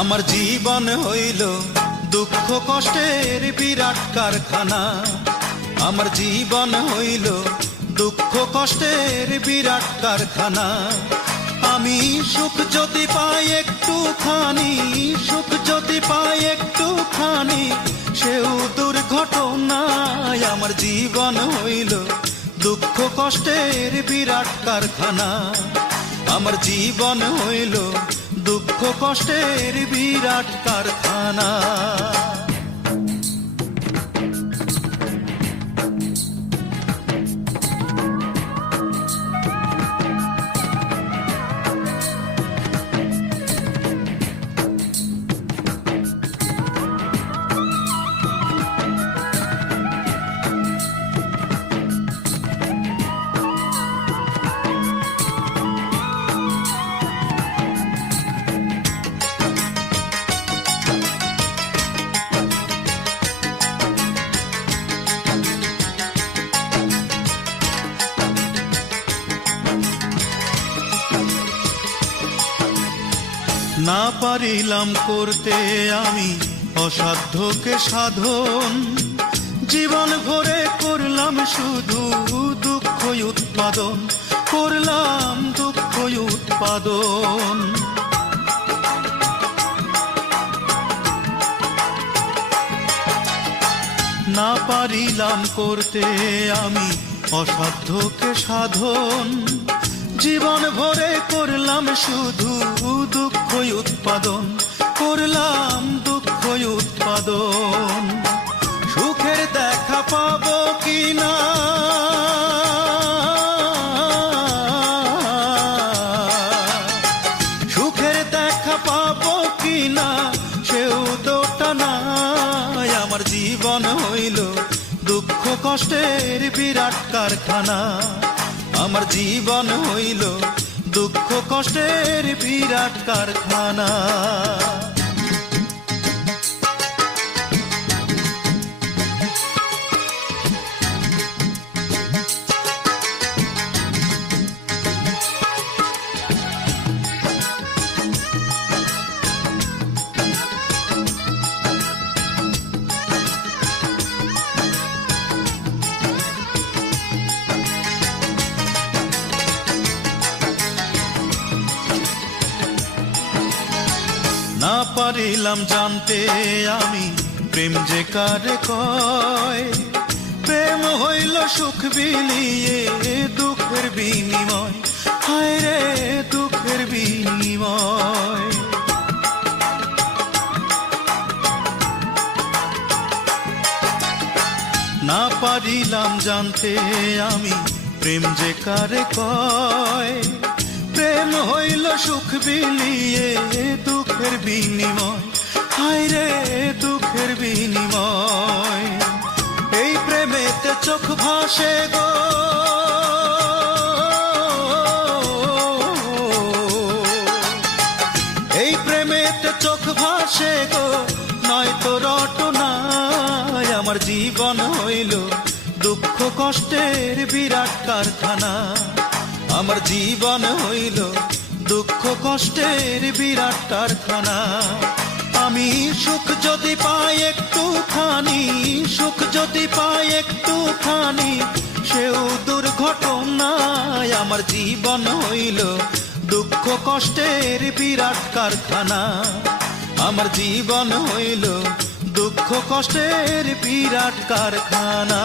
আমার জীবন হইল দুঃখ কষ্টের বিরাট কারখানা। আমার জীবন হইল দুঃখ কষ্টের বিরাট কারখানা। আমি সুখ যদি পাই একটুখানি, সুখ যদি পাই একটুখানি, সেও দুর্ঘটনায়। আমার জীবন হইল দুঃখ কষ্টের বিরাট কারখানা। আমার জীবন হইল দুঃখ কষ্টের বিরাট কারখানা। না পারিলাম করতে আমি অসাধ্যকে সাধন, জীবন ভরে করলাম শুধু দুঃখ উৎপাদন, করলাম দুঃখ উৎপাদন। না পারিলাম করতে আমি অসাধ্যকে সাধন, জীবন ভরে করলাম শুধু দুঃখ উৎপাদন, করলাম দুঃখ উৎপাদন। সুখের দেখা পাবো কিনা, সুখের দেখা পাবো কিনা, সেও দোটা নাই। আমার জীবন হইল দুঃখ কষ্টের বিরাট কারখানা। আমার জীবন হইল দুঃখ কষ্টের বিরাট কারখানা। না পারিলাম জানতে আমি প্রেম যে কারে কয়, প্রেম হইল সুখ বিলিয়ে দুঃখের বিনিময়, হায় রে দুঃখের বিনিময়। না পারিলাম জানতে আমি প্রেম যে কারে কয়, প্রেম হইল সুখ বিলিয়ে দুঃখের বিনিময়, হায় রে দুঃখের বিনিময়। এই প্রেমেতে চোখ ভাসে গো, এই প্রেমেতে চোখ ভাসে গো, নয়তো রটনায়। আমার জীবন হইল দুঃখ কষ্টের বিরাট কারখানা। আমার জীবন হইল দুঃখ কষ্টের বিরাট কারখানা। আমি সুখ যদি পাই একটুখানি, সুখ যদি পাই একটুখানি, সেও দুর্ঘটনায়। আমার জীবন হইল দুঃখ কষ্টের বিরাট কারখানা। আমার জীবন হইল দুঃখ কষ্টের বিরাট কারখানা।